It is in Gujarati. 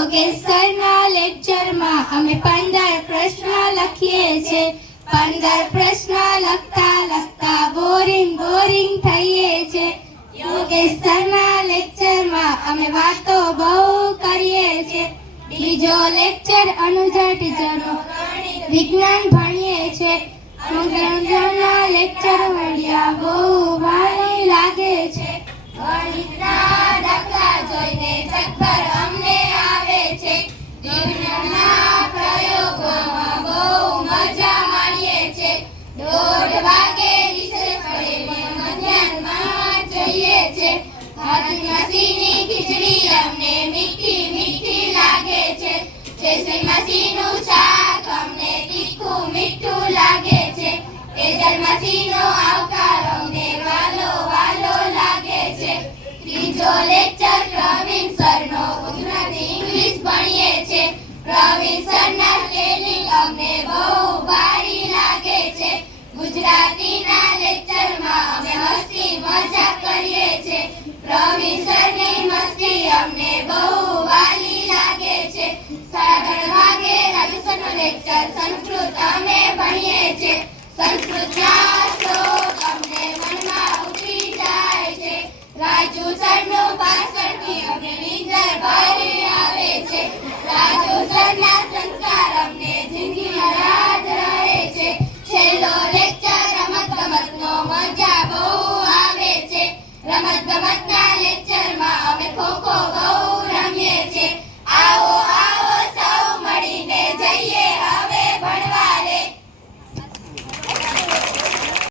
યોગેશ્વરના લેક્ચરમાં અમે 15 પ્રશ્ન લખીએ છે. 15 પ્રશ્ન લખતા લખતા બોરિંગ થઈએ છે. યોગેશ્વરના લેક્ચરમાં અમે વાતો બહુ કરીએ છે. બીજો લેક્ચર અનુજા ટીચરનો વિજ્ઞાન ભણીએ છે. અનુજાના લેક્ચર મળ્યા બહુ ભારી લાગે છે. ગણિતના દાખલા જોઈને ચક્કર અમને આવે છે. વિજ્ઞાનના પ્રયોગોમાં બહુ મજા માણીએ છે. 1:30 વાગે રિસેસ પડે મધ્યાહ્નમાં જઈએ છે. માસીની ખીચડી અમને મીઠી લાગે છે. જયશ્રી માસીનું શાક અમને તીખું મીઠું લાગે છે. તેજલ માસીનો આવકાર અમને વાલો લાગે છે. ત્રીજો લેક્ચર પ્રવીણ સરનો ગુજરાતી ઇંગ્લિશ ભણીએ છે. પ્રવીણ સરના સ્પેલિંગ અમને બહુ ભારી લાગે છે. ગુજરાતીના લેક્ચરમાં અમે મસ્તી મજાક કરીએ છે. પ્રવીણ સરની મસ્તી અમને બહુ વાલી લાગે છે. 3:30 વાગે રાજુ સરનો લેક્ચર સંસ્કૃત અમે ભણીએ છે. સંસ્કૃતના શ્લોક અમને મનમાં ઉતરી જાય છે. રાજુ સરનું ભાષણથી અમને નિંદર ભરી આવે છે. રાજુ સરના સંસ્કાર અમને જિંદગી યાદ રહે છે. છેલ્લો લેક્ચર રમત ગમતનો મજા બહુ આવે છે. રમત ગમત